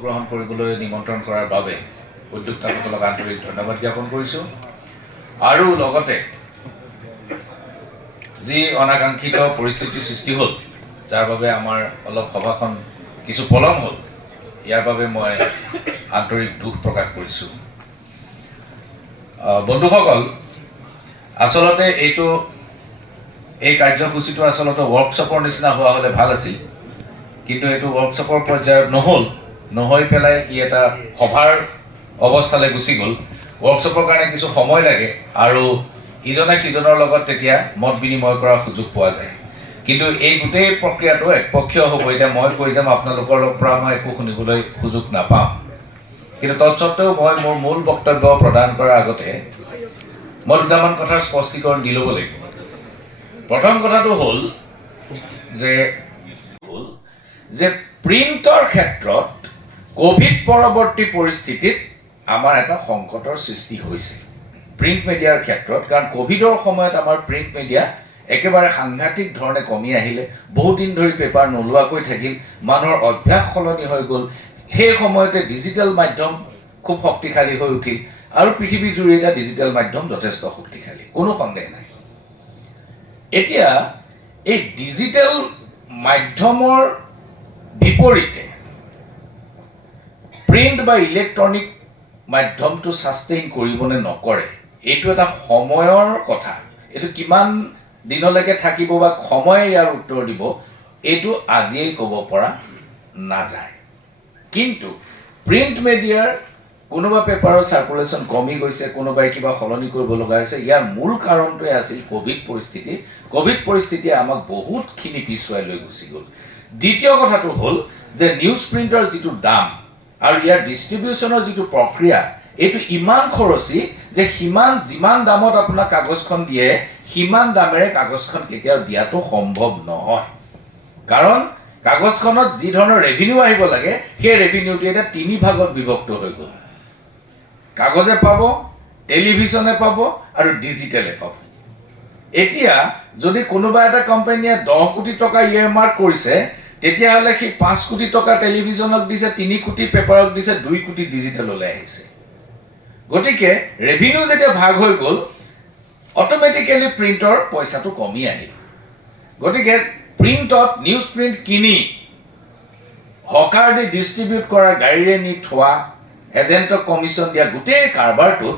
গ্ৰহণ কৰিবলৈ নিমন্ত্ৰণ কৰাৰ বাবে উদ্যোক্তাসকলক আন্তৰিক ধন্যবাদ জ্ঞাপন কৰিছোঁ আৰু লগতে যি অনাকাংক্ষিত পৰিস্থিতিৰ সৃষ্টি হ'ল যাৰ বাবে আমাৰ অলপ সভাখন কিছু পলম হ'ল ইয়াৰ বাবে মই আন্তৰিক দুখ প্ৰকাশ কৰিছোঁ। বন্ধুসকল, আচলতে এই কাৰ্যসূচীটো আচলতে ৱৰ্কশ্বপৰ নিচিনা হোৱা হ'লে ভাল আছিল, কিন্তু এইটো ৱৰ্কশ্বপৰ পৰ্যায়ত নহৈ পেলাই ই এটা সভাৰ অৱস্থালৈ গুচি গ'ল। ৱৰ্কশ্বপৰ কাৰণে কিছু সময় লাগে আৰু ইজনে সিজনৰ লগত তেতিয়া মত বিনিময় কৰাৰ সুযোগ পোৱা যায়, কিন্তু এই গোটেই প্ৰক্ৰিয়াটো একপক্ষীয় হ'ব। এতিয়া মই কৈ যাম, আপোনালোকৰ পৰা মই একো শুনিবলৈ সুযোগ নাপাম, কিন্তু তৎসত্ত্বেও মই মোৰ মূল বক্তব্য প্ৰদান কৰাৰ আগতে মই দুটামান কথাৰ স্পষ্টীকৰণ দি ল'ব লাগিব। প্ৰথম কথাটো হ'ল যে প্ৰিণ্টৰ ক্ষেত্ৰত কোভিড পৰৱৰ্তী পৰিস্থিতিত আমাৰ এটা সংকটৰ সৃষ্টি হৈছে প্ৰিণ্ট মিডিয়াৰ ক্ষেত্ৰত। কাৰণ কোভিডৰ সময়ত আমাৰ প্ৰিণ্ট মিডিয়া একেবাৰে সাংঘাতিক ধৰণে কমি আহিলে, বহুত দিন ধৰি পেপাৰ নোলোৱাকৈ থাকিল, মানুহৰ অভ্যাস সলনি হৈ গ'ল। সেই সময়তে ডিজিটেল মাধ্যম খুব শক্তিশালী হৈ উঠিল আৰু পৃথিৱীজুৰি এতিয়া ডিজিটেল মাধ্যম যথেষ্ট শক্তিশালী, কোনো সন্দেহ নাই। এতিয়া এই ডিজিটেল মাধ্যমৰ বিপৰীতে প্ৰিণ্ট বা ইলেক্ট্ৰনিক মাধ্যমটো ছাষ্টেইন কৰিবনে নকৰে, এইটো এটা সময়ৰ কথা। এইটো কিমান দিনলৈকে থাকিব বা সময়ে ইয়াৰ উত্তৰ দিব, এইটো আজিয়েই ক'ব পৰা নাযায়। কিন্তু প্ৰিণ্ট মিডিয়াৰ কোনোবা পেপাৰৰ চাৰ্কুলেশ্যন কমি গৈছে, কোনোবাই কিবা সলনি কৰিব লগা হৈছে, ইয়াৰ মূল কাৰণটোৱে আছিল কোভিড পৰিস্থিতি। কোভিড পৰিস্থিতিয়ে আমাক বহুতখিনি পিছুৱাই লৈ গুচি গ'ল। দ্বিতীয় কথাটো হ'ল যে নিউজ প্ৰিণ্টৰ যিটো দাম আৰু ইয়াৰ ডিষ্ট্ৰিবিউশ্যনৰ যিটো প্ৰক্ৰিয়া, এইটো ইমান খৰচী যে যিমান দামত আপোনাক কাগজখন দিয়ে সিমান দামেৰে কাগজখন কেতিয়াও দিয়াটো সম্ভৱ নহয়। কাৰণ কাগজখনত যি ধৰণৰ ৰেভিনিউ আহিব লাগে সেই ৰেভিনিউটো এতিয়া 3 ভাগত বিভক্ত হৈ গ'ল। কাগজে পাব, টেলিভিছনে পাব আৰু ডিজিটেলে পাব। এতিয়া যদি কোনোবা এটা কোম্পানীয়ে 10 কোটি টকা ইয়েৰমাৰ্ক কৰিছে, তেতিয়াহ'লে সি 5 কোটি টকা টেলিভিছনক দিছে, 3 কোটি পেপাৰক দিছে, 2 কোটি ডিজিটেললৈ আহিছে। গতিকে ৰেভিনিউ যেতিয়া ভাগ হৈ গ'ল, অট'মেটিকেলি প্ৰিণ্টৰ পইচাটো কমি আহিল। গতিকে প্ৰিণ্টত নিউজ প্ৰিণ্ট কিনি হকাৰ দি ডিষ্ট্ৰিবিউট কৰা, গাড়ীৰে নি থোৱা, এজেণ্টক কমিশ্যন দিয়া, গোটেই কাৰবাৰটোত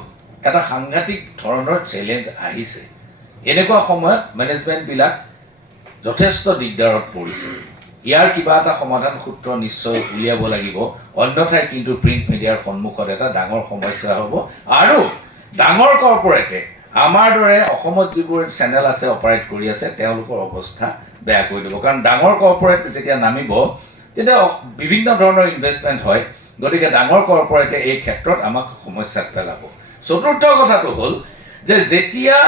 এটা সাংঘাতিক ধৰণৰ চেলেঞ্জ আহিছে। এনেকুৱা সময়ত মেনেজমেণ্টবিলাক যথেষ্ট দিগদাৰত পৰিছে। ইয়াৰ কিবা এটা সমাধান সূত্ৰ নিশ্চয় উলিয়াব লাগিব, অন্যথাই কিন্তু প্ৰিণ্ট মিডিয়াৰ সন্মুখত এটা ডাঙৰ সমস্যা হ'ব। আৰু ডাঙৰ কৰ্পৰেটে আমাৰ দৰে অসমত যিবোৰ চেনেল আছে, অপাৰেট কৰি আছে, তেওঁলোকৰ অৱস্থা বেয়া কৰি দিব। কাৰণ ডাঙৰ কৰ্পৰেট যেতিয়া নামিব তেতিয়া বিভিন্ন ধৰণৰ ইনভেষ্টমেণ্ট হয়, গতিকে ডাঙৰ কৰ্পৰেটে এই ক্ষেত্ৰত আমাক সমস্যাত পেলাব। চতুৰ্থ কথাটো হ'ল যে যেতিয়া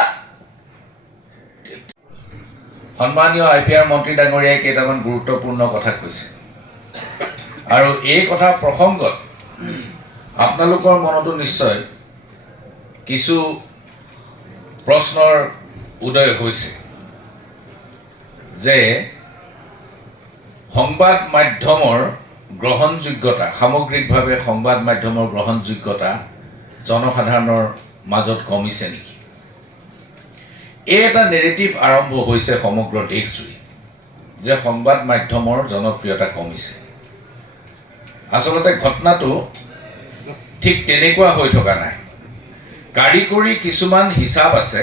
সন্মানীয় IPR মন্ত্ৰী ডাঙৰীয়াই কেইটামান গুৰুত্বপূৰ্ণ কথা কৈছে আৰু এই কথা প্ৰসংগত আপোনালোকৰ মনতো নিশ্চয় কিছু প্ৰশ্নৰ উদয় হৈছে যে সংবাদ মাধ্যমৰ গ্ৰহণযোগ্যতা, সামগ্ৰিকভাৱে সংবাদ মাধ্যমৰ গ্ৰহণযোগ্যতা জনসাধাৰণৰ মাজত কমিছে নেকি? এই এটা নেৰেটিভ আৰম্ভ হৈছে সমগ্ৰ দেশজুৰি যে সংবাদ মাধ্যমৰ জনপ্ৰিয়তা কমিছে। আচলতে ঘটনাটো ঠিক তেনেকুৱা হৈ থকা নাই। কাৰিকৰী কিছুমান হিচাপ আছে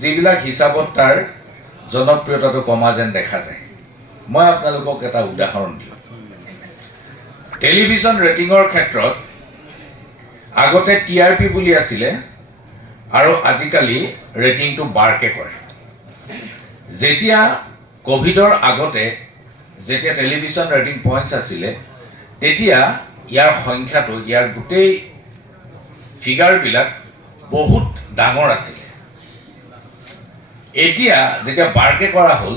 যিবিলাক হিচাপত তাৰ জনপ্ৰিয়তাটো কমা যেন দেখা যায়। মই আপোনালোকক এটা উদাহৰণ দিওঁ। টেলিভিছন ৰেটিঙৰ ক্ষেত্ৰত আগতে TRP বুলি আছিলে আৰু আজিকালি ৰেটিংটো বাৰকে কৰে। যেতিয়া কোভিডৰ আগতে যেতিয়া টেলিভিছন ৰেটিং পইণ্টছ আছিলে, তেতিয়া ইয়াৰ সংখ্যাটো, ইয়াৰ গোটেই ফিগাৰবিলাক বহুত ডাঙৰ আছিলে। এতিয়া যেতিয়া বাৰকে কৰা হ'ল,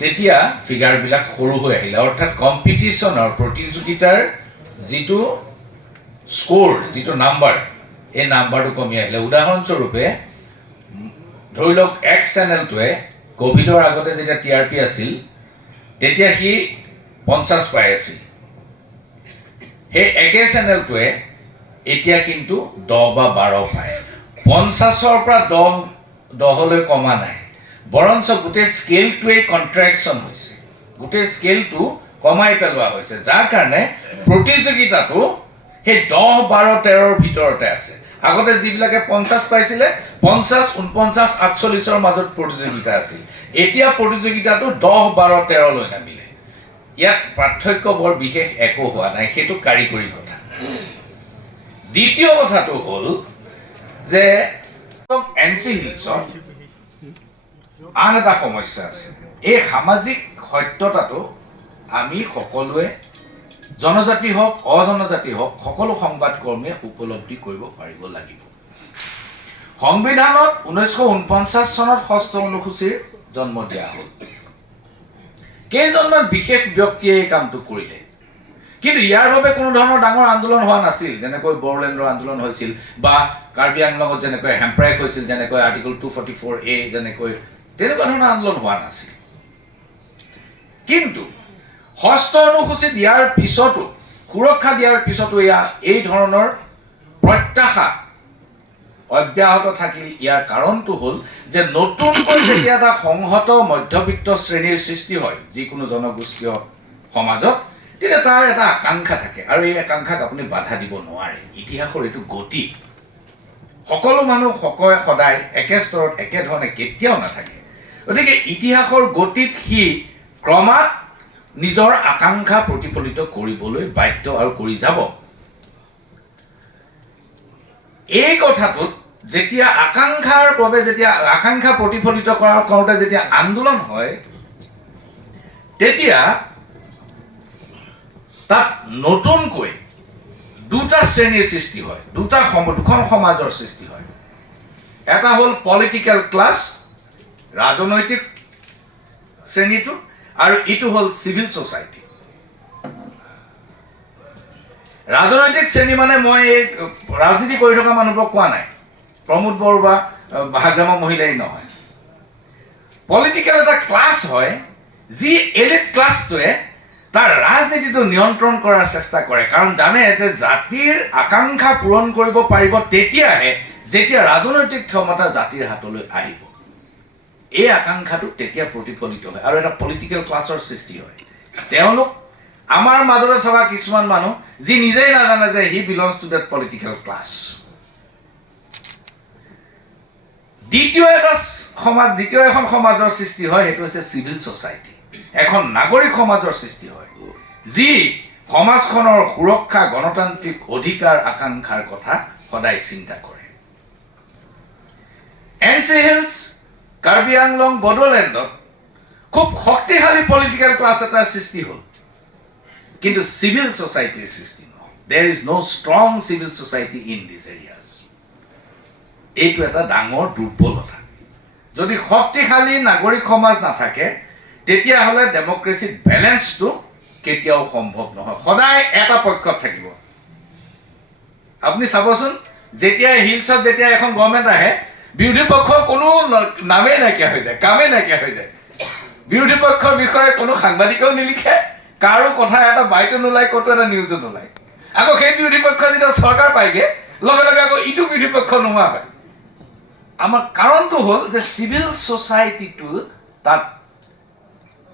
তেতিয়া ফিগাৰবিলাক সৰু হৈ আহিলে। অৰ্থাৎ কম্পিটিশ্যনৰ, প্ৰতিযোগিতাৰ যিটো স্ক'ৰ, যিটো নাম্বাৰ, এই নাম্বাৰটো কমি আহিলে। উদাহৰণস্বৰূপে ধৰি লওক X চেনেলটোৱে কোভিডৰ আগতে যেতিয়া TRP আছিল, তেতিয়া সি 50 পাই আছিল। সেই একে চেনেলটোৱে এতিয়া কিন্তু 10 বা 12 পায়। 50-ৰ পৰা 10লৈ কমা নাই, বৰঞ্চ গোটেই স্কেলটোৱেই কণ্ট্ৰেকশ্যন হৈছে, গোটেই স্কেলটো কমাই পেলোৱা হৈছে, যাৰ কাৰণে প্ৰতিযোগিতাটো সেই 10, 12, 13ৰ ভিতৰতে আছে। আগতে যিবিলাকে 50 পাইছিলে 50, 49, 48ৰ মাজত প্ৰতিযোগিতা আছিল। এতিয়া প্ৰতিযোগিতাটো 10, 12, 13লৈ নামিলে। ইয়াত পাৰ্থক্য বৰ বিশেষ একো হোৱা নাই, সেইটো কাৰিকৰী কথা। দ্বিতীয় কথাটো হ'ল যে এনচি হিলছত আন এটা সমস্যা আছে। এই সামাজিক সত্যতাটো আমি সকলোৱে, জনজাতি হওক অজনজাতি হওক, সকলো সংবাদকৰ্মীয়ে উপলব্ধি কৰিব পাৰিব লাগিব। সংবিধানত 1949 চনত 6ষ্ঠ অনুসূচীৰ জন্ম দিয়া হ'ল। কেইজনমান বিশেষ ব্যক্তিয়ে এই কামটো কৰিলে, কিন্তু ইয়াৰ বাবে কোনো ধৰণৰ ডাঙৰ আন্দোলন হোৱা নাছিল, যেনেকৈ বড়োলেণ্ডৰ আন্দোলন হৈছিল বা কাৰ্বি আংলঙত যেনেকৈ হেম্প্ৰাইক হৈছিল, যেনেকৈ আৰ্টিকল 244A, যেনেকৈ তেনেকুৱা ধৰণৰ আন্দোলন হোৱা নাছিল। কিন্তু 6ষ্ঠ অনুসূচী দিয়াৰ পিছতো, সুৰক্ষা দিয়াৰ পিছতো এই ধৰণৰ প্ৰত্যাশা অব্যাহত থাকিল। ইয়াৰ কাৰণটো হ'ল যে নতুনকৈ যেতিয়া এটা সংহত মধ্যবিত্ত শ্ৰেণীৰ সৃষ্টি হয় যিকোনো জনগোষ্ঠীয় সমাজত, তেতিয়া তাৰ এটা আকাংক্ষা থাকে, আৰু এই আকাংক্ষাক আপুনি বাধা দিব নোৱাৰে। ইতিহাসৰ এইটো গতি। সকলো মানুহ সদায় একে স্তৰত একেধৰণে কেতিয়াও নাথাকে। গতিকে ইতিহাসৰ গতিত সি ক্ৰমাৎ নিজৰ আকাংক্ষা প্ৰতিফলিত কৰিবলৈ বাধ্য আৰু কৰি যাব। এই কথাটোত যেতিয়া আকাংক্ষাৰ বাবে, যেতিয়া আকাংক্ষা প্ৰতিফলিত কৰোঁতে যেতিয়া আন্দোলন হয়, তেতিয়া তাত নতুনকৈ দুটা শ্ৰেণীৰ সৃষ্টি হয়, দুখন সমাজৰ সৃষ্টি হয়। এটা হ'ল পলিটিকেল ক্লাছ, ৰাজনৈতিক শ্ৰেণীটো, আৰু ইটো হ'ল চিভিল ছ'চাইটি। ৰাজনৈতিক শ্ৰেণী মানে মই এই ৰাজনীতি কৰি থকা মানুহবোৰক কোৱা নাই, প্ৰমোদ বড়ো বা হাগ্ৰামা মহিলাই নহয়। পলিটিকেল এটা ক্লাছ হয়, যি এলিট ক্লাছটোৱে তাৰ ৰাজনীতিটো নিয়ন্ত্ৰণ কৰাৰ চেষ্টা কৰে, কাৰণ জানে যে জাতিৰ আকাংক্ষা পূৰণ কৰিব পাৰিব তেতিয়াহে যেতিয়া ৰাজনৈতিক ক্ষমতা জাতিৰ হাতলৈ আহিব। এই আকাংক্ষাটো তেতিয়া প্ৰতিফলিত হয় আৰু এটা পলিটিকেল ক্লাছৰ সৃষ্টি হয়। তেওঁলোক আমাৰ মাজতে থকা কিছুমান মানুহ যি নিজেই নাজানে যে he belongs to that political class. দ্বিতীয় এখন সমাজৰ সৃষ্টি হয়, সেইটো হৈছে চিভিল ছ'চাইটি। এখন নাগৰিক সমাজৰ সৃষ্টি হয়, যি সমাজখনৰ সুৰক্ষা, গণতান্ত্ৰিক অধিকাৰ, আকাংক্ষাৰ কথা সদায় চিন্তা কৰে। এনচি হিলছ, কাৰ্বি আংলং, বড়োলেণ্ডত খুব শক্তিশালী পলিটিকেল ক্লাছ এটাৰ সৃষ্টি হ'ল, কিন্তু চিভিল ছ'চাইটিৰ সৃষ্টি নহয়। There is no' strong civil society in this areas. এইটো এটা ডাঙৰ দুৰ্বলতা। যদি শক্তিশালী নাগৰিক সমাজ নাথাকে, তেতিয়াহ'লে ডেমক্ৰেচিত বেলেঞ্চটো কেতিয়াও সম্ভৱ নহয়, সদায় এটা পক্ষত থাকিব। আপুনি চাবচোন, যেতিয়া হিলছত যেতিয়া এখন গভৰ্ণমেণ্ট আহে, বিৰোধী পক্ষৰ কোনো নামেই নাইকিয়া হৈ যায়, কামেই নাইকিয়া হৈ যায়। বিৰোধী পক্ষৰ বিষয়ে কোনো সাংবাদিকেও নিলিখে, কাৰো কথা এটা বাইটো নোলায়, ক'তো এটা নিউজো নোলায়। আকৌ সেই বিৰোধী পক্ষ যেতিয়া চৰকাৰ পায়গে, লগে লগে আকৌ ইটো বিৰোধী পক্ষ নোহোৱা হয়। আমাৰ কাৰণটো হ'ল যে চিভিল ছ'চাইটিটো তাত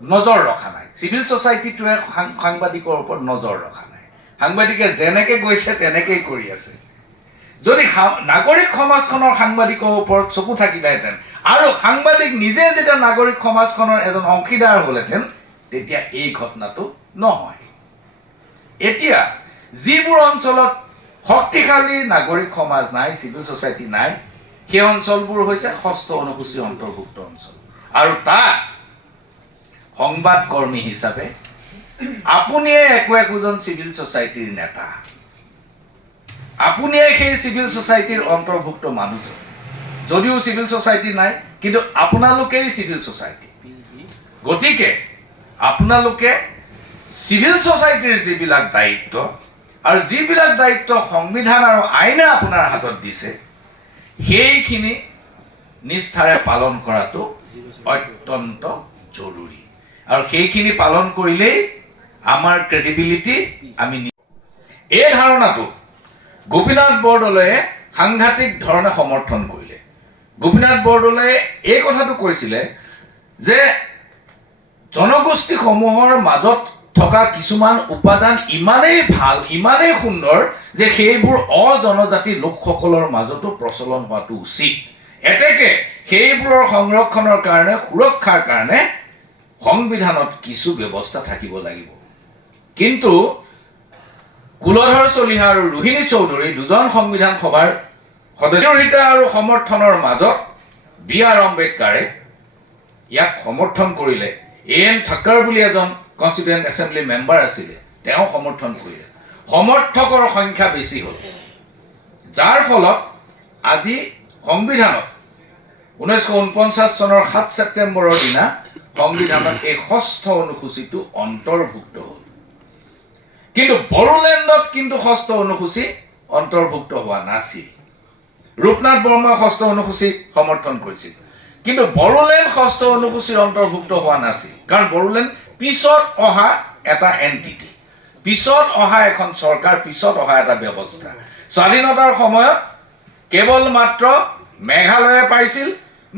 নজৰ ৰখা নাই। চিভিল ছ'চাইটিটোৱে সাংবাদিকৰ ওপৰত নজৰ ৰখা নাই। সাংবাদিকে যেনেকে গৈছে তেনেকেই কৰি আছে। যদি নাগৰিক সমাজখনৰ সাংবাদিকৰ ওপৰত চকু থাকিলেহেঁতেন আৰু সাংবাদিক নিজে যেতিয়া নাগৰিক সমাজখনৰ এজন অংশীদাৰ হ'লহেঁতেন, তেতিয়া এই ঘটনাটো নহয়। এতিয়া যিবোৰ অঞ্চলত শক্তিশালী নাগৰিক সমাজ নাই, চিভিল ছ'চাইটি নাই, সেই অঞ্চলবোৰ হৈছে 6ষ্ঠ অনুসূচীৰ অন্তৰ্ভুক্ত অঞ্চল। আৰু তাত সংবাদকৰ্মী হিচাপে আপুনিয়ে একোজন চিভিল ছ'চাইটিৰ নেতা, আপুনিয়ে সেই চিভিল ছ'চাইটিৰ অন্তৰ্ভুক্ত মানুহজন। যদিও চিভিল ছ'চাইটি নাই, কিন্তু আপোনালোকেই চিভিল ছ'চাইটি। গতিকে আপোনালোকে চিভিল ছ'চাইটিৰ যিবিলাক দায়িত্ব আৰু যিবিলাক দায়িত্ব সংবিধান আৰু আইনে আপোনাৰ হাতত দিছে, সেইখিনি নিষ্ঠাৰে পালন কৰাটো অত্যন্ত জৰুৰী। আৰু সেইখিনি পালন কৰিলেই আমাৰ ক্ৰেডিবিলিটি আমি এই ধাৰণাটো গোপীনাথ বৰদলৈয়ে সাংঘাতিক ধৰণে সমৰ্থন কৰিলে। গোপীনাথ বৰদলৈয়ে এই কথাটো কৈছিলে যে জনগোষ্ঠীসমূহৰ মাজত থকা কিছুমান উপাদান ইমানেই ভাল, ইমানেই সুন্দৰ যে সেইবোৰ অজনজাতি লোকসকলৰ মাজতো প্ৰচলন হোৱাটো উচিত। এতেকে সেইবোৰৰ সংৰক্ষণৰ কাৰণে, সুৰক্ষাৰ কাৰণে সংবিধানত কিছু ব্যৱস্থা থাকিব লাগিব। কিন্তু কুলধৰ চলিহা আৰু ৰোহিণী চৌধুৰী দুজন সংবিধান সভাৰ সদস্যতা আৰু সমৰ্থনৰ মাজত বি.আৰ. আম্বেদকাৰে ইয়াক সমৰ্থন কৰিলে। এ.এন. ঠাক্কৰ বুলি এজন কনষ্টিটিউৱেণ্ট এছেম্বলি মেম্বাৰ আছিলে, তেওঁ সমৰ্থন কৰিলে। সমৰ্থকৰ সংখ্যা বেছি হ'ল, যাৰ ফলত আজি সংবিধানত 1949 চনৰ 7 ছেপ্টেম্বৰৰ দিনা সংবিধানত এই 6ষ্ঠ অনুসূচীটো অন্তৰ্ভুক্ত হ'ল। কিন্তু বড়োলেণ্ডত কিন্তু 6ষ্ঠ অনুসূচী অন্তৰ্ভুক্ত হোৱা নাছিল। ৰূপনাথ বৰ্মাই 6ষ্ঠ অনুসূচী সমৰ্থন কৰিছিল, কিন্তু বড়োলেণ্ড 6ষ্ঠ অনুসূচীৰ অন্তৰ্ভুক্ত হোৱা নাছিল, কাৰণ বড়োলেণ্ড পিছত অহা এটা এণ্টিটি, পিছত অহা এখন চৰকাৰ, পিছত অহা এটা ব্যৱস্থা। স্বাধীনতাৰ সময়ত কেৱল মাত্ৰ মেঘালয়ে পাইছিল,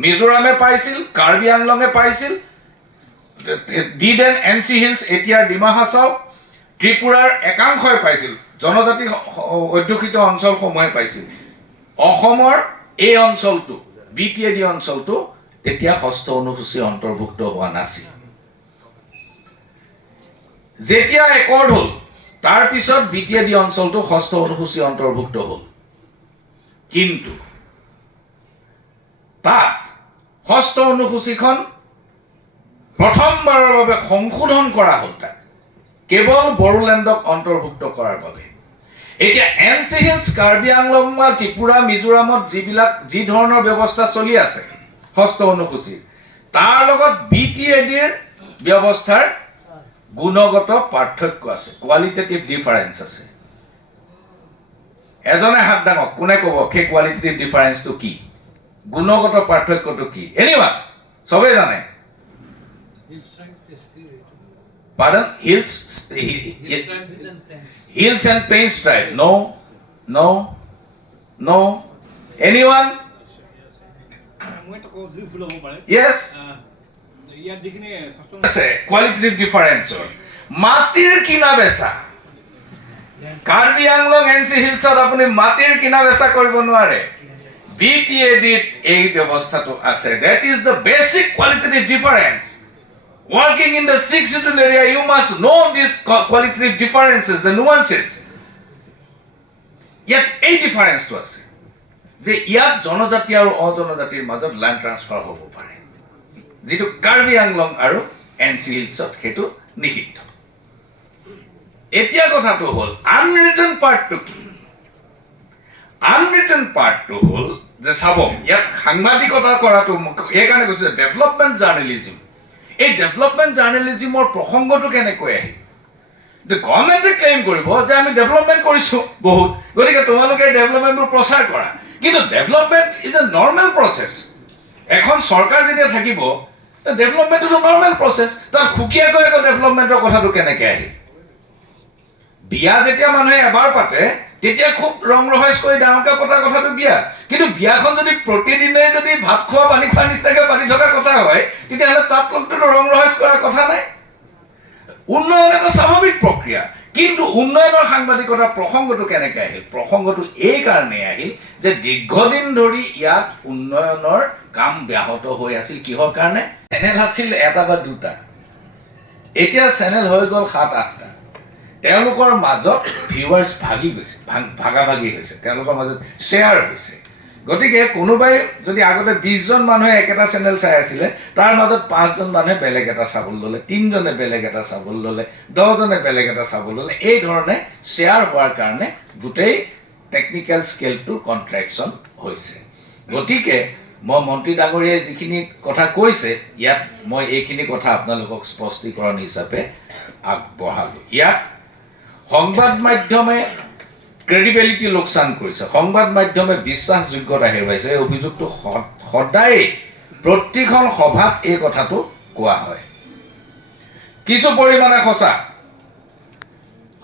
মিজোৰামে পাইছিল, কাৰ্বি আংলঙে পাইছিল, ডিডেন এনচি হিলছ এতিয়াৰ ডিমা হাছাও, ত্ৰিপুৰাৰ একাংশই পাইছিল, জনজাতি অধ্যুষিত অঞ্চলসমূহে পাইছিল। অসমৰ এই অঞ্চলটো, বি.টি.এ.ডি. অঞ্চলটো তেতিয়া 6ষ্ঠ অনুসূচী অন্তৰ্ভুক্ত হোৱা নাছিল। যেতিয়া একৰ্ড হ'ল, তাৰ পিছত বি.টি.এ.ডি. অঞ্চলটো 6ষ্ঠ অনুসূচী অন্তৰ্ভুক্ত হ'ল। কিন্তু তাত 6ষ্ঠ অনুসূচীখন প্ৰথমবাৰৰ বাবে সংশোধন কৰা হ'ল, তাক কেৱল বড়োলেণ্ডক অন্তৰ্ভুক্ত কৰাৰ বাবে। এতিয়া এনচি হিলছ, কাৰ্বি আংলং, ত্ৰিপুৰা, মিজোৰামত যি ধৰণৰ ব্যৱস্থা চলি আছে 6ষ্ঠ অনুসূচীৰ, তাৰ লগত বি.টি.এ.ডিৰ ব্যৱস্থাৰ গুণগত পাৰ্থক্য আছে, কোৱালিটেটিভ ডিফাৰেঞ্চ আছে। এজনে হাত দাঙক, কোনে ক'ব সেই কোৱালিটেটিভ ডিফাৰেঞ্চটো কি, গুণগত পাৰ্থক্যটো কি? এনিৱান চবেই জানে। Pardon? Hills and plains tribe. No. Anyone? Yes. Qualitative difference. মাটিৰ কিনা বেচা, কাৰ্বি আংলং এনচি হিলছত আপুনি মাটিৰ কিনা বেচা কৰিব নোৱাৰে। বি.টি.এ.ডিত এই ব্যৱস্থাটো আছে। That is the basic qualitative difference. Working in the 6th schedule area, you must know these qualitative differences, the nuances. Yet এই ডিফাৰেন্সটো আছে যে ইয়াত জনজাতি আৰু অজনজাতিৰ মাজত ল্যান্ড ট্ৰান্সফাৰ হ'ব পাৰে, যেটো কাৰ্বি আংলং আৰু এনচি হিলছত সেইটো নিষিদ্ধ। এতিয়া কথাটো হ'ল আনৰিটেন পাৰ্টটো কি? আনৰিটেন পাৰ্টটো হ'ল যে চাব, ইয়াত সাংবাদিকতা কৰাটো এইকাৰণে কৈছে ডেভেলপমেণ্ট জাৰ্নেলিজিম। এই ডেভেলপমেণ্ট জাৰ্নেলিজিমৰ প্ৰসংগটো কেনেকৈ আহিল? গভৰ্ণমেণ্টে ক্লেইম কৰিব যে আমি ডেভেলপমেণ্ট কৰিছোঁ বহুত, গতিকে তোমালোকে ডেভেলপমেণ্টবোৰ প্ৰচাৰ কৰা। কিন্তু development is a normal process. এখন চৰকাৰ যেতিয়া থাকিব, ডেভেলপমেণ্টটো নৰ্মেল প্ৰচেছ। তাত সুকীয়াকৈ আকৌ ডেভেলপমেণ্টৰ কথাটো কেনেকৈ আহিল? বিয়া যেতিয়া মানুহে এবাৰ পাতে, তেতিয়া খুব ৰং ৰহইচ কৰি ডাঙৰকৈ পতাৰ কথাটো বিয়া। কিন্তু বিয়াখন যদি প্ৰতিদিনে যদি ভাত খোৱা পানী খোৱা নিচিনাকৈ পাতি থকা কথা হয়, তেতিয়াহ'লে তাত লগতো ৰং ৰহইচ কৰাৰ কথা নাই। উন্নয়ন এটা স্বাভাৱিক প্ৰক্ৰিয়া, কিন্তু উন্নয়নৰ সাংবাদিকতাৰ প্ৰসংগটো কেনেকৈ আহিল? প্ৰসংগটো এই কাৰণেই আহিল যে দীৰ্ঘদিন ধৰি ইয়াত উন্নয়নৰ কাম ব্যাহত হৈ আছিল। কিহৰ কাৰণে? চেনেল আছিল এটা বা দুটা, এতিয়া চেনেল হৈ গ'ল 7-8টা। তেওঁলোকৰ মাজত ভিউৱাৰ্ছ ভাগি গৈছে, ভাগাভাগি হৈছে, তেওঁলোকৰ মাজত শ্বেয়াৰ হৈছে। গতিকে কোনোবাই যদি আগতে 20জন মানুহে একেটা চেনেল চাই আছিলে, তাৰ মাজত 5জন মানুহে বেলেগ এটা চাবলৈ ল'লে, 3জনে বেলেগ এটা চাবলৈ ল'লে, 10জনে বেলেগ এটা চাবলৈ ল'লে। এই ধৰণে শ্বেয়াৰ হোৱাৰ কাৰণে গোটেই টেকনিকেল স্কেলটোৰ কণ্ট্ৰেকশ্যন হৈছে। গতিকে মই মন্ত্ৰী ডাঙৰীয়াই যিখিনি কথা কৈছে, ইয়াত মই এইখিনি কথা আপোনালোকক স্পষ্টীকৰণ হিচাপে আগবঢ়ালোঁ। ইয়াত সংবাদ মাধ্যমে ক্ৰেডিবিলিটি লোকচান কৰিছে, সংবাদ মাধ্যমে বিশ্বাসযোগ্যতা হেৰুৱাইছে। এই অভিযোগটো সদায় প্ৰতিখন সভাত এই কথাটো কোৱা হয়। কিছু পৰিমাণে সঁচা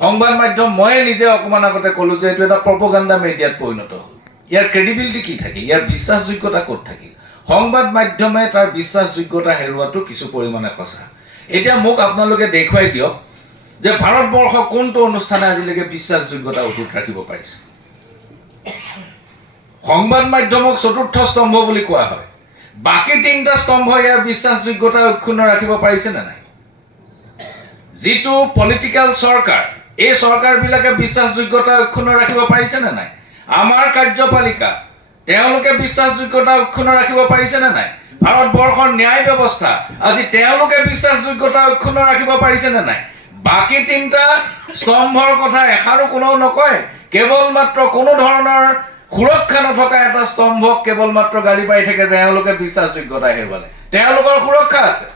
সংবাদ মাধ্যম ময়ে নিজে অকণমান আগতে ক'লোঁ যে এইটো এটা প্ৰপগাণ্ডা মিডিয়াত পৰিণত হ'ল। ইয়াৰ ক্ৰেডিবিলিটি কি থাকিল, ইয়াৰ বিশ্বাসযোগ্যতা ক'ত থাকিল? সংবাদ মাধ্যমে তাৰ বিশ্বাসযোগ্যতা হেৰুৱাটো কিছু পৰিমাণে সঁচা। এতিয়া মোক আপোনালোকে দেখুৱাই দিয়ক যে ভাৰতবৰ্ষ কোনটো অনুষ্ঠানে আজিলৈকে বিশ্বাসযোগ্যতা অটুট ৰাখিব পাৰিছে। সংবাদ মাধ্যমক চতুৰ্থ স্তম্ভ বুলি কোৱা হয়, বাকী তিনিটা স্তম্ভ ইয়াৰ বিশ্বাসযোগ্যতা অক্ষুণ্ণ ৰাখিব পাৰিছেনে নাই? যিটো পলিটিকেল চৰকাৰ, এই চৰকাৰবিলাকে বিশ্বাসযোগ্যতা অক্ষুণ্ণ ৰাখিব পাৰিছেনে নাই? আমাৰ কাৰ্যপালিকা, তেওঁলোকে বিশ্বাসযোগ্যতা অক্ষুণ্ণ ৰাখিব পাৰিছেনে নাই? ভাৰতবৰ্ষৰ ন্যায় ব্যৱস্থা, আজি তেওঁলোকে বিশ্বাসযোগ্যতা অক্ষুণ্ণ ৰাখিব পাৰিছেনে নাই? বাকী তিনিটা স্তম্ভৰ কথা এষাৰো কোনেও নকয়। কেৱল মাত্ৰ কোনো ধৰণৰ সুৰক্ষা নথকা এটা স্তম্ভক কেৱল মাত্ৰ গালি পাৰি থাকে যে তেওঁলোকে বিশ্বাসযোগ্যতা হেৰুৱালে। তেওঁলোকৰ সুৰক্ষা আছে,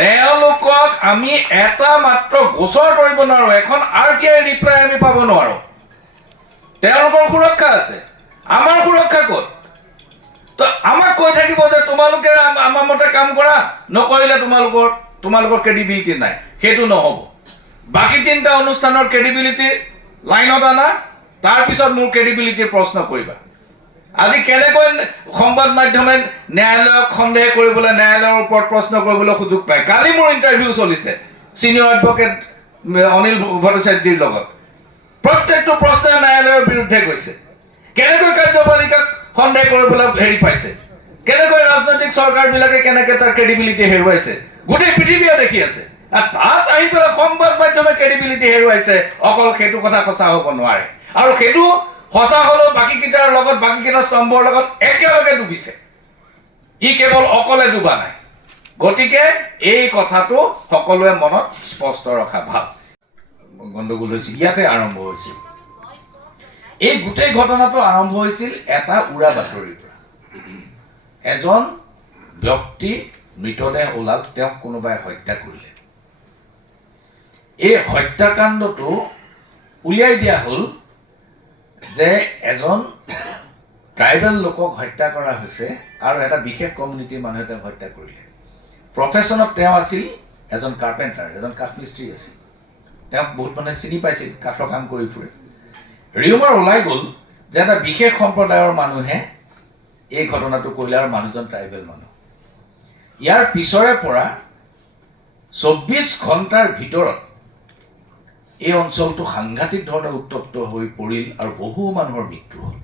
তেওঁলোকক আমি এটা মাত্ৰ গোচৰ কৰিব নোৱাৰো, এখন RTI ৰিপ্লাই আমি পাব নোৱাৰো। তেওঁলোকৰ সুৰক্ষা আছে, আমাৰ সুৰক্ষা ক'ত? তো আমাক কৈ থাকিব যে তোমালোকে আমাৰ মতে কাম কৰা, নকৰিলে তোমালোকৰ ক্ৰেডিবিলিটি নাই। সেইটো নহ'ব। বাকী তিনিটা অনুষ্ঠানৰ ক্ৰেডিবিলিটি লাইনত আনা, তাৰপিছত মোৰ ক্ৰেডিবিলিটিৰ প্ৰশ্ন কৰিবা। আজি কেনেকৈ সংবাদ মাধ্যমে ন্যায়ালয়ক সন্দেহ কৰিবলৈ, ন্যায়ালয়ৰ ওপৰত প্ৰশ্ন কৰিবলৈ সুযোগ পায়? কালি মোৰ ইণ্টাৰভিউ চলিছে ছিনিয়ৰ এডভকেট অনিল ভট্টাচাৰ্যৰ লগত। প্ৰত্যেকটো প্ৰশ্নই ন্যায়ালয়ৰ বিৰুদ্ধে গৈছে। কেনেকৈ কাৰ্যপালিকাক সন্দেহ কৰিবলৈ হেৰি পাইছে? কেনেকৈ ৰাজনৈতিক চৰকাৰবিলাকে কেনেকৈ তাৰ ক্ৰেডিবিলিটি হেৰুৱাইছে গোটেই পৃথিৱীয়ে দেখি আছে। আৰু তাত আহি পেলাই সংবাদ মাধ্যমে ক্ৰেডিবিলিটি হেৰুৱাইছে, অকল সেইটো কথা সঁচা হ'ব নোৱাৰে। আৰু সেইটো সঁচা হ'লেও বাকীকেইটাৰ লগত, বাকীকেইটা স্তম্ভৰ লগত একেলগে ডুবিছে। ই কেৱল অকলে ডুবা নাই। গতিকে এই কথাটো সকলোৱে মনত স্পষ্ট ৰখা ভাল। গণ্ডগোল হৈছিল, ইয়াতে আৰম্ভ হৈছিল। এই গোটেই ঘটনাটো আৰম্ভ হৈছিল এটা উৰা বাতৰিৰ পৰা। এজন ব্যক্তি মৃতদেহ ওলাল, তেওঁক কোনোবাই হত্যা কৰিলে। এই হত্যাকাণ্ডটো উলিয়াই দিয়া হ'ল যে এজন ট্ৰাইবেল লোকক হত্যা কৰা হৈছে আৰু এটা বিশেষ কমিউনিটিৰ মানুহে তেওঁক হত্যা কৰিলে। প্ৰফেশ্যনত তেওঁ আছিল এজন কাৰ্পেণ্টাৰ, এজন কাঠমিস্ত্ৰী আছিল। তেওঁক বহুত মানুহে চিনি পাইছিল, কাঠৰ কাম কৰি ফুৰে। ৰিউমাৰ ওলাই গ'ল যে এটা বিশেষ সম্প্ৰদায়ৰ মানুহে এই ঘটনাটো কৰিলে আৰু মানুহজন ট্ৰাইবেল মানুহ। ইয়াৰ পিছৰে পৰা 24 ঘণ্টাৰ ভিতৰত এই অঞ্চলটো সাংঘাতিক ধৰণে উত্তপ্ত হৈ পৰিল আৰু বহু মানুহৰ মৃত্যু হ'ল।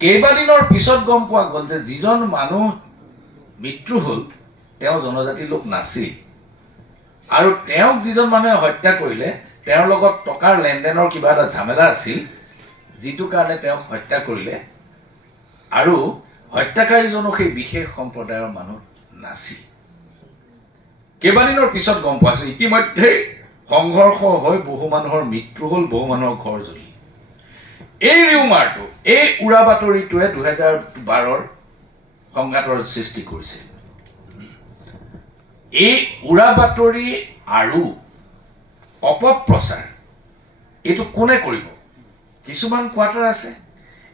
কেইবাদিনৰ পিছত গম পোৱা গ'ল যে যিজন মানুহ মৃত্যু হ'ল তেওঁ জনজাতিৰ লোক নাছিল, আৰু তেওঁক যিজন মানুহে হত্যা কৰিলে তেওঁৰ লগত টকাৰ লেনদেনৰ কিবা এটা ঝামেলা আছিল, যিটো কাৰণে তেওঁক হত্যা কৰিলে। আৰু হত্যাকাৰীজনো সেই বিশেষ সম্প্ৰদায়ৰ মানুহ নাছিল। কেইবাদিনৰ পিছত গম পোৱা হৈছে। ইতিমধ্যে সংঘৰ্ষ হৈ বহু মানুহৰ মৃত্যু হ'ল, বহু মানুহৰ ঘৰ জ্বলিল। এই ৰিউমাৰটো, এই উৰা বাতৰিটোৱে 2012 সংঘাতৰ সৃষ্টি কৰিছিল। এই উৰা বাতৰি আৰু অপপ্ৰচাৰ এইটো কোনে কৰিব? কিছুমান কোৱাৰ্টাৰ আছে।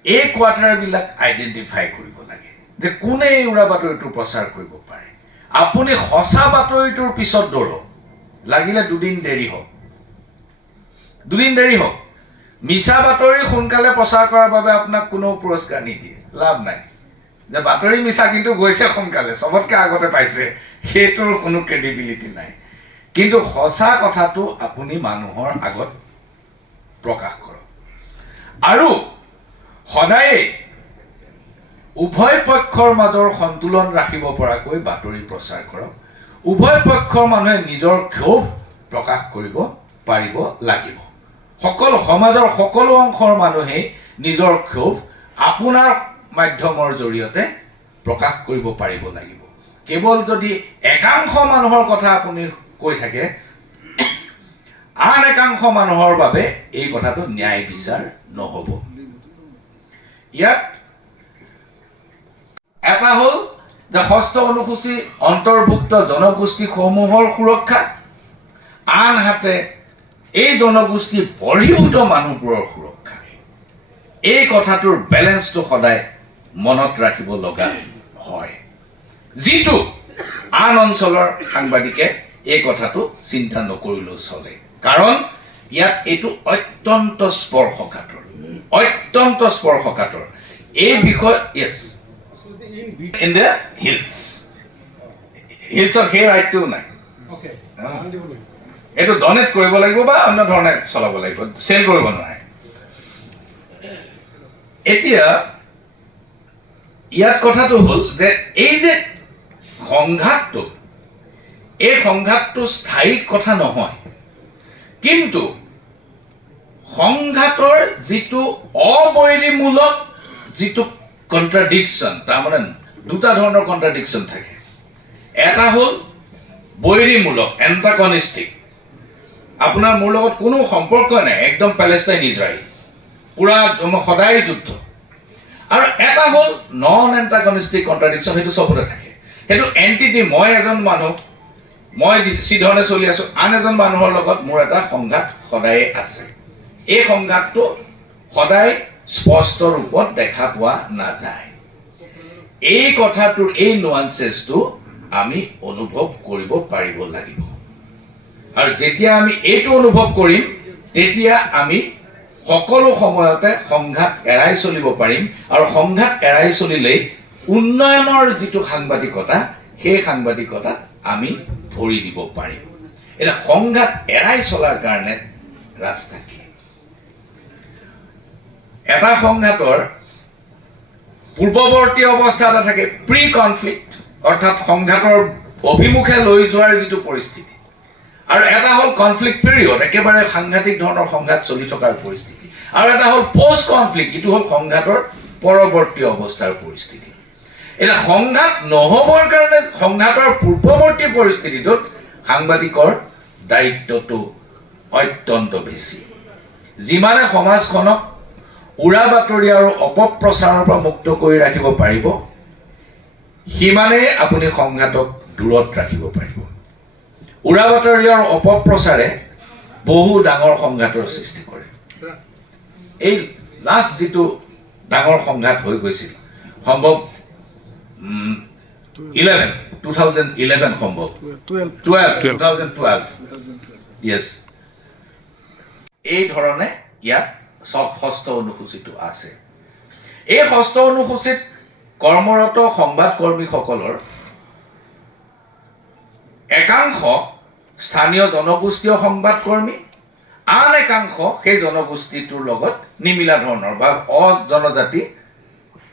এই কোৱাৰ্টাৰবিলাক আইডেণ্টিফাই কৰিব লাগে যে কোনে এই উৰা বাতৰিটো প্ৰচাৰ কৰিব পাৰে। আপুনি সঁচা বাতৰিটোৰ পিছত দৌৰক, লাগিলে 2 দিন দেৰি হওক, 2 দিন দেৰি হওক। মিছা বাতৰি সোনকালে প্ৰচাৰ কৰাৰ বাবে আপোনাক কোনো পুৰস্কাৰ নিদিয়ে, লাভ নাই। যে বাতৰি মিছা কিন্তু গৈছে সোনকালে, চবতকৈ আগতে পাইছে, সেইটোৰ কোনো ক্ৰেডিবিলিটি নাই। কিন্তু সঁচা কথাটো আপুনি মানুহৰ আগত প্ৰকাশ কৰক। আৰু সদায়ে উভয় পক্ষৰ মাজৰ সন্তুলন ৰাখিব পৰাকৈ বাতৰি প্ৰচাৰ কৰক। উভয় পক্ষৰ মানুহে নিজৰ ক্ষোভ প্ৰকাশ কৰিব পাৰিব লাগিব। সকলো সমাজৰ সকলো অংশৰ মানুহেই নিজৰ ক্ষোভ আপোনাৰ মাধ্যমৰ জৰিয়তে প্ৰকাশ কৰিব পাৰিব লাগিব। কেৱল যদি একাংশ মানুহৰ কথা আপুনি কৈ থাকে, আন একাংশ মানুহৰ বাবে এই কথাটো ন্যায় বিচাৰ নহ'ব। ইয়াত এটা হ'ল যে 6ষ্ঠ অনুসূচী অন্তৰ্ভুক্ত জনগোষ্ঠীসমূহৰ সুৰক্ষা, আনহাতে এই জনগোষ্ঠী বহিৰ্ভূত মানুহবোৰৰ সুৰক্ষা। এই কথাটোৰ বেলেঞ্চটো সদায় মনত ৰাখিব লগা হয়, যিটো আন অঞ্চলৰ সাংবাদিকে এই কথাটো চিন্তা নকৰিলেও চলে, কাৰণ ইয়াত এইটো অত্যন্ত স্পৰ্শকাতৰ এই বিষয় ইয়েছ ইন দ্য হিলছত সেই ৰাইটটো নাই, এইটো ডনেট কৰিব লাগিব বা অন্য ধৰণে চলাব লাগিব, চেল কৰিব নোৱাৰে। এতিয়া ইয়াত কথাটো হ'ল যে এই যে সংঘাতটো, এই সংঘাতটো স্থায়ী কথা নহয়, কিন্তু সংঘাতৰ যিটো অবৈৰীমূলক যিটো কণ্ট্ৰাডিকশ্যন, তাৰমানে দুটা ধৰণৰ কণ্ট্ৰাডিকশ্যন থাকে। এটা হ'ল বৈৰীমূলক, এণ্টাগনিষ্টিক, আপোনাৰ মোৰ লগত কোনো সম্পৰ্কই নাই, একদম পেলেষ্টাইন ইজৰাইল, পুৰা সদায় যুদ্ধ। আৰু এটা হ'ল নন এণ্টাগনিষ্টিক কণ্ট্ৰাডিকশ্যন, সেইটো চবতে থাকে। সেইটো এণ্টিটি, মই এজন মানুহ, মই যিধৰণে চলি আছোঁ, আন এজন মানুহৰ লগত মোৰ এটা সংঘাত সদায়ে আছে। এই সংঘাতটো সদায় স্পষ্ট ৰূপত দেখা পোৱা নাযায়। এই কথাটোৰ এই নুৱান্সেছটো আমি অনুভৱ কৰিব পাৰিব লাগিব, আৰু যেতিয়া আমি এইটো অনুভৱ কৰিম তেতিয়া আমি সকলো সময়তে সংঘাত এৰাই চলিব পাৰিম, আৰু সংঘাত এৰাই চলিলেই উন্নয়নৰ যিটো সাংবাদিকতা, সেই সাংবাদিকতাত আমি ভৰি দিব পাৰিম। এতিয়া সংঘাত এৰাই চলাৰ কাৰণে ৰাস্তা কি? এটা সংঘাতৰ পূৰ্বৱৰ্তী অৱস্থা এটা থাকে, প্ৰি কনফ্লিক্ট, অৰ্থাৎ সংঘাতৰ অভিমুখে লৈ যোৱাৰ যিটো পৰিস্থিতি, আৰু এটা হ'ল কনফ্লিক্ট পিৰিয়ড, একেবাৰে সাংঘাতিক ধৰণৰ সংঘাত চলি থকাৰ পৰিস্থিতি, আৰু এটা হ'ল পষ্ট কনফ্লিক্ট, ইটো হ'ল সংঘাতৰ পৰৱৰ্তী অৱস্থাৰ পৰিস্থিতি। এতিয়া সংঘাত নহ'বৰ কাৰণে সংঘাতৰ পূৰ্বৱৰ্তী পৰিস্থিতিটোত সাংবাদিকৰ দায়িত্বটো অত্যন্ত বেছি। যিমানে সমাজখনক উৰা বাতৰি আৰু অপপ্ৰচাৰৰ পৰা মুক্ত কৰি ৰাখিব পাৰিব, সিমানেই আপুনি সংঘাতক দূৰত ৰাখিব পাৰিব। উৰা বাতৰি আৰু অপপ্ৰচাৰে বহু ডাঙৰ সংঘাতৰ সৃষ্টি কৰে। এই লাষ্ট যিটো ডাঙৰ সংঘাত হৈ গৈছিল, সম্ভৱ 2011 সম্ভৱ 2012 ইয়েছ, এই ধৰণে ইয়াত ষষ্ঠ অনুসূচীটো আছে। এই ষষ্ঠ অনুসূচীত কৰ্মৰত সংবাদকৰ্মীসকলৰ একাংশ স্থানীয় জনগোষ্ঠীয় সংবাদকৰ্মী, আন একাংশ সেই জনগোষ্ঠীটোৰ লগত নিমিলা ধৰণৰ বা অজনজাতি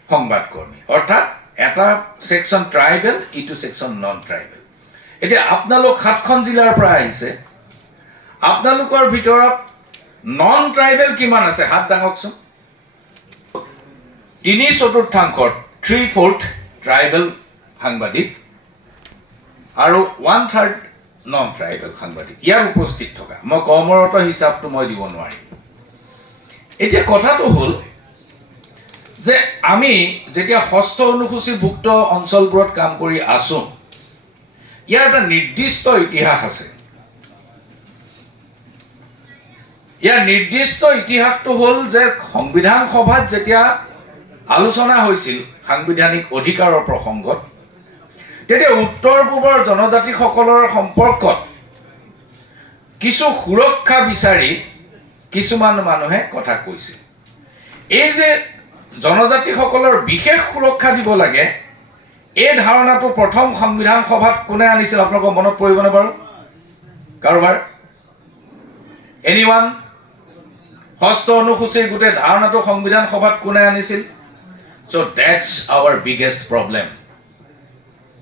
সংবাদকৰ্মী, অৰ্থাৎ এটা ছেকশ্যন ট্ৰাইবেল, ইটো ছেকশ্যন নন ট্ৰাইবেল। এতিয়া আপোনালোক 7খন জিলাৰ পৰা আহিছে, আপোনালোকৰ ভিতৰত নন ট্ৰাইবেল কিমান আছে? হাত দাঙকচোন। 3/4 3/4 ট্ৰাইবেল সাংবাদিক আৰু 1/3 নন ট্ৰাইবেল সাংবাদিক ইয়াৰ উপস্থিত থকা। মই কৰ্মৰত হিচাপটো মই দিব নোৱাৰিম। এতিয়া কথাটো হ'ল যে আমি যেতিয়া ষষ্ঠ অনুসূচীভুক্ত অঞ্চলবোৰত কাম কৰি আছোঁ, ইয়াৰ এটা নিৰ্দিষ্ট ইতিহাস আছে। ইয়াৰ নিৰ্দিষ্ট ইতিহাসটো হ'ল যে সংবিধান সভাত যেতিয়া আলোচনা হৈছিল সাংবিধানিক অধিকাৰৰ প্ৰসংগত, তেতিয়া উত্তৰ পূবৰ জনজাতিসকলৰ সম্পৰ্কত কিছু সুৰক্ষা বিচাৰি কিছুমান মানুহে কথা কৈছিল। এই যে জনজাতিসকলৰ বিশেষ সুৰক্ষা দিব লাগে, এই ধাৰণাটো প্ৰথম সংবিধান সভাত কোনে আনিছিল আপোনালোকৰ মনত পৰিবনে বাৰু? কাৰোবাৰ? এনিৱান? ষষ্ঠ অনুসূচীৰ গোটেই ধাৰণাটো সংবিধান সভাত কোনে আনিছিল? So that's our biggest problem.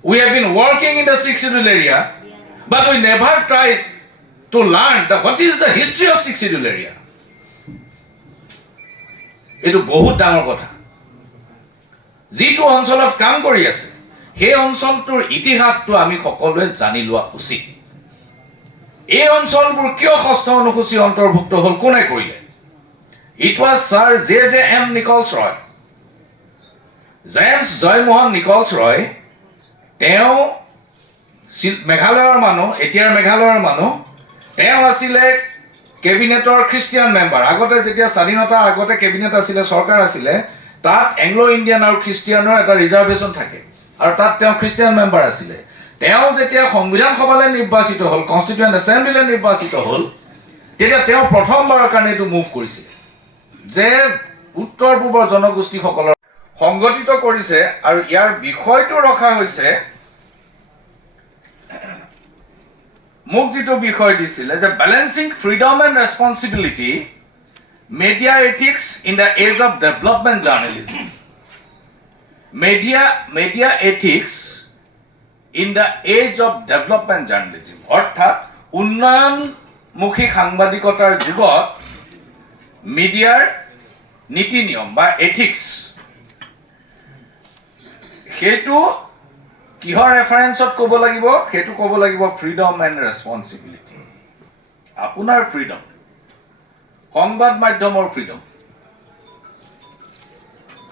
We have been working in the sixth schedule area, but we never tried to learn what is the history of sixth schedule area. এইটো বহুত ডাঙৰ কথা। যিটো অঞ্চলত কাম কৰি আছে, সেই অঞ্চলটোৰ ইতিহাসটো আমি সকলোৱে জানি লোৱা উচিত। এই অঞ্চলবোৰ কিয় ষষ্ঠ অনুসূচী অন্তৰ্ভুক্ত হ'ল, কোনে কৰিলে? It was Sir J.J.M. Nichols Roy. James Joymohan Nichols Roy, তেওঁ মেঘালয়ৰ মানুহ, এতিয়াৰ মেঘালয়ৰ মানুহ। তেওঁ আছিলে কেবিনেটৰ খ্ৰীষ্টিয়ান মেম্বাৰ। আগতে যেতিয়া স্বাধীনতাৰ আগতে কেবিনেট আছিলে, চৰকাৰ আছিলে, তাত এংলো ইণ্ডিয়ান আৰু খ্ৰীষ্টিয়ানৰ এটা ৰিজাৰ্ভেশ্যন থাকে, আৰু তাত তেওঁ খ্ৰীষ্টিয়ান মেম্বাৰ আছিলে। তেওঁ যেতিয়া সংবিধান সভালৈ নিৰ্বাচিত হ'ল, কনষ্টিটিউৱেণ্ট এছেম্বলিলৈ নিৰ্বাচিত হ'ল, তেতিয়া তেওঁ প্ৰথমবাৰৰ কাৰণে এইটো মুভ কৰিছিল যে উত্তৰ পূবৰ জনগোষ্ঠীসকলৰ সংগঠিত কৰিছে। আৰু ইয়াৰ বিষয়টো ৰখা হৈছে, মোক যিটো বিষয় দিছিলে যে balancing freedom and responsibility, media ethics in the age of development journalism. Media ethics in the age of development journalism. অৰ্থাৎ উন্নয়নমুখী সাংবাদিকতাৰ যুগত মিডিয়াৰ নীতি নিয়ম বা এথিক্স, সেইটো কিহৰ ৰেফাৰেঞ্চত ক'ব লাগিব? সেইটো ক'ব লাগিব ফ্ৰীডম এণ্ড ৰেছপনচিবিলিটি। আপোনাৰ ফ্ৰীডম, সংবাদ মাধ্যমৰ ফ্ৰীডম,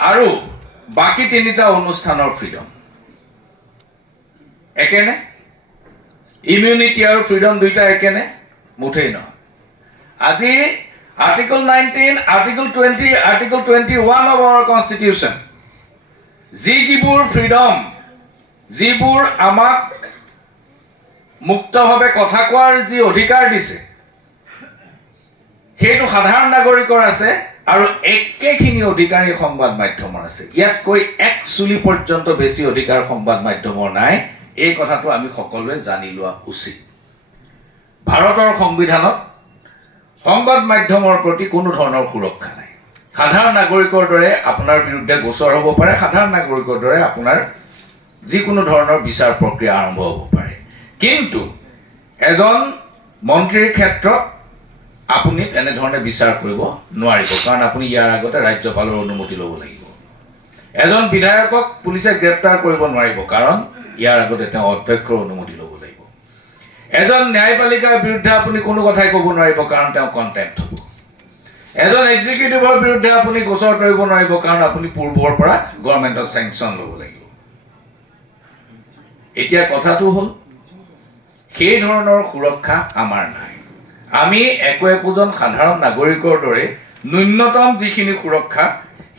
আৰু বাকী তিনিটা অনুষ্ঠানৰ ফ্ৰীডম একেনে? ইমিউনিটি আৰু ফ্ৰীডম দুইটা একেনে? মুঠেই নহয়। আজি article 19, article 20, article 21 of our constitution, যিবোৰ ফ্ৰীডম, যিবোৰ আমাক মুক্তভাৱে কথা কোৱাৰ যি অধিকাৰ দিছে, সেইটো সাধাৰণ নাগৰিকৰ আছে আৰু একেখিনি অধিকাৰী সংবাদ মাধ্যমৰ আছে। ইয়াতকৈ এক চুলি পৰ্যন্ত বেছি অধিকাৰ সংবাদ মাধ্যমৰ নাই। এই কথাটো আমি সকলোৱে জানি লোৱা উচিত। ভাৰতৰ সংবিধানত সংবাদ মাধ্যমৰ প্ৰতি কোনো ধৰণৰ সুৰক্ষা নাই। সাধাৰণ নাগৰিকৰ দৰে আপোনাৰ বিৰুদ্ধে গোচৰ হ'ব পাৰে, সাধাৰণ নাগৰিকৰ দৰে আপোনাৰ যিকোনো ধৰণৰ বিচাৰ প্ৰক্ৰিয়া আৰম্ভ হ'ব পাৰে। কিন্তু এজন মন্ত্ৰীৰ ক্ষেত্ৰত আপুনি তেনেধৰণে বিচাৰ কৰিব নোৱাৰিব, কাৰণ আপুনি ইয়াৰ আগতে ৰাজ্যপালৰ অনুমতি ল'ব লাগিব। এজন বিধায়কক পুলিচে গ্ৰেপ্তাৰ কৰিব নোৱাৰিব, কাৰণ ইয়াৰ আগতে তেওঁ অধ্যক্ষৰ অনুমতি ল'ব লাগিব। এজন ন্যায়পালিকাৰ বিৰুদ্ধে আপুনি কোনো কথাই ক'ব নোৱাৰিব, কাৰণ তেওঁ কণ্টেম্প্ট হ'ব। এজন এক্সিকিউটিভৰ বিৰুদ্ধে আপুনি গোচৰ তৰিব নোৱাৰিব, কাৰণ আপুনি পূৰ্বৰ পৰা গভৰ্ণমেণ্টৰ চেংচন ল'ব লাগিব। এতিয়া কথাটো হ'ল, সেই ধৰণৰ সুৰক্ষা আমাৰ নাই। আমি একোজন সাধাৰণ নাগৰিকৰ দৰে ন্যূনতম যিখিনি সুৰক্ষা,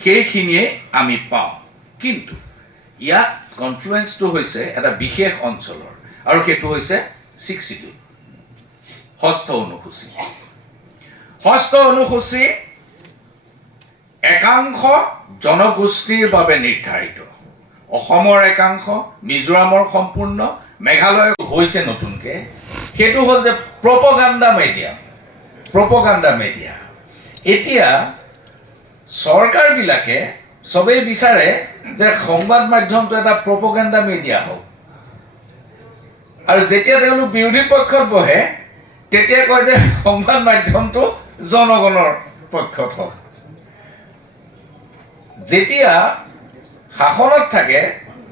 সেইখিনিয়ে আমি পাওঁ। কিন্তু ইয়াত কনফ্লুৱেঞ্চটো হৈছে এটা বিশেষ অঞ্চলৰ, আৰু সেইটো হৈছে 62 ষষ্ঠ অনুসূচী। ষষ্ঠ অনুসূচী একাংশ জনগোষ্ঠীৰ বাবে নিৰ্ধাৰিত। অসমৰ একাংশ, মিজোৰামৰ সম্পূৰ্ণ, মেঘালয় হৈছে নতুনকৈ। সেইটো হ'ল যে প্ৰপগাণ্ডা মিডিয়া। এতিয়া চৰকাৰবিলাকে চবেই বিচাৰে যে সংবাদ মাধ্যমটো এটা প্ৰপগাণ্ডা মিডিয়া হওক, আৰু যেতিয়া তেওঁলোক বিৰোধী পক্ষত বহে তেতিয়া কয় যে সংবাদ মাধ্যমটো জনগণৰ পক্ষত হওক। যেতিয়া শাসনত থাকে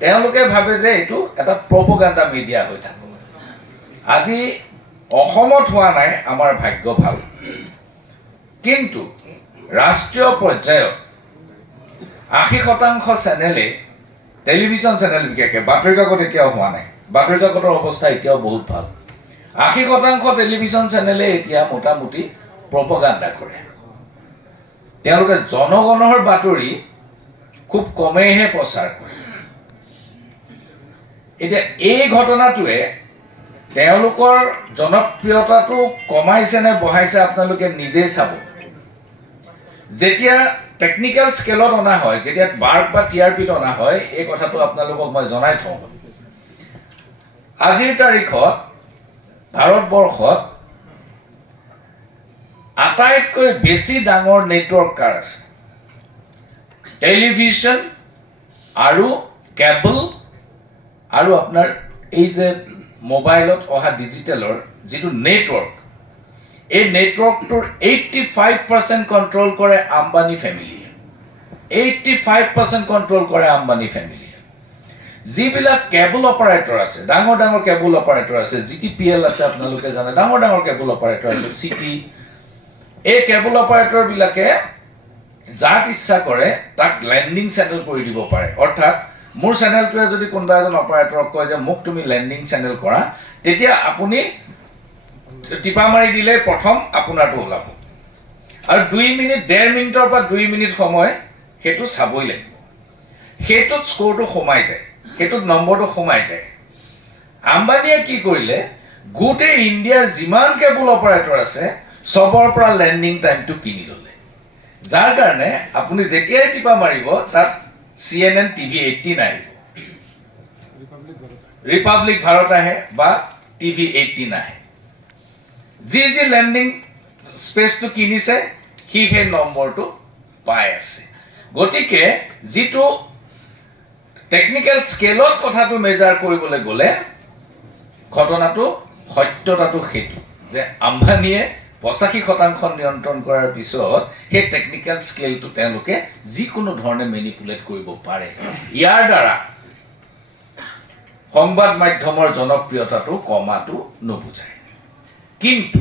তেওঁলোকে ভাবে যে এইটো এটা প্ৰপগাণ্ডা মিডিয়া হৈ থাকে। আজি অসমত হোৱা নাই, আমাৰ ভাগ্য ভাল। কিন্তু ৰাষ্ট্ৰীয় পৰ্যায়ত 80% চেনেলে, টেলিভিছন চেনেল বিশেষকৈ, বাতৰি কাকত এতিয়াও হোৱা নাই, বাতৰি কাকতৰ অৱস্থা এতিয়াও বহুত ভাল। 80% টেলিভিছন চেনেলে এতিয়া মোটামুটি প্ৰপগাণ্ডা কৰে। তেওঁলোকে জনগণৰ বাতৰি খুব কমেইহে প্ৰচাৰ কৰে। এতিয়া এই ঘটনাটোৱে তেওঁলোকৰ জনপ্ৰিয়তাটো কমাইছে নে বঢ়াইছে আপোনালোকে নিজেই চাব। যেতিয়া টেকনিকেল স্কেলত অনা হয়, যেতিয়া বাৰ্গ বা TRPত অনা হয়, এই কথাটো আপোনালোকক মই জনাই থওঁ। আজিৰ তাৰিখত ভাৰতবৰ্ষত আটাইতকৈ বেছি ডাঙৰ নেটৱৰ্ক কাৰ আছে? টেলিভিছন আৰু কেবল আৰু আপোনাৰ এই যে মোবাইলত অহা ডিজিটেলৰ যিটো নেটৱৰ্ক, এই নেটৱৰ্কটোৰ 85% কণ্ট্ৰল কৰে আম্বানী ফেমিলিয়ে। 85% কণ্ট্ৰল কৰে আম্বানী ফেমিলিয়ে। যিবিলাক কেবল অপাৰেটৰ আছে, ডাঙৰ ডাঙৰ কেবল অপাৰেটৰ আছে, GTPL আছে, আপোনালোকে জানে, ডাঙৰ ডাঙৰ কেবল অপাৰেটৰ আছে, চিটি। এই কেবল অপাৰেটৰবিলাকে যাক ইচ্ছা কৰে তাক লেণ্ডিং চেনেল কৰি দিব পাৰে। অৰ্থাৎ মোৰ চেনেলটোৱে যদি কোনোবা এজন অপাৰেটৰক কয় যে মোক তুমি লেণ্ডিং চেনেল কৰা, তেতিয়া আপুনি টিপা মাৰি দিলে প্ৰথম আপোনাৰটো ওলাব, আৰু 2 মিনিট, 1.5 মিনিটৰ পৰা 2 মিনিট সময় সেইটো চাবই লাগিব। সেইটোত স্ক'ৰটো সোমাই যায়, সেইটোত নম্বৰটো সোমাই যায়। আম্বানীয়ে কি কৰিলে গোটেই ইণ্ডিয়াৰ যিমান কেবল অপাৰেটৰ আছে সবৰ পৰা লেণ্ডিং টাইমটো কিনি ল'লে যাৰ কাৰণে আপুনি যেতিয়াই টিপা মাৰিব তাত CNN TV 18 আহিব ৰিপাব্লিক ভাৰত আহে বা TV 18 আহে যি লেণ্ডিং স্পেচটো কিনিছে সি সেই নম্বৰটো পাই আছে গতিকে যিটো টেকনিক্যাল স্কেলত কথাটো মেজাৰ কৰিবলৈ গ'লে ঘটনাটো সত্যতাটো সেইটো যে আম্বানীয়ে 85% নিয়ন্ত্ৰণ কৰাৰ পিছত সেই টেকনিক্যাল স্কেলটো তেওঁলোকে যিকোনো ধৰণে মেনিপুলেট কৰিব পাৰে ইয়াৰ দ্বাৰা সংবাদ মাধ্যমৰ জনপ্ৰিয়তাটো কমাটো নুবুজায় কিন্তু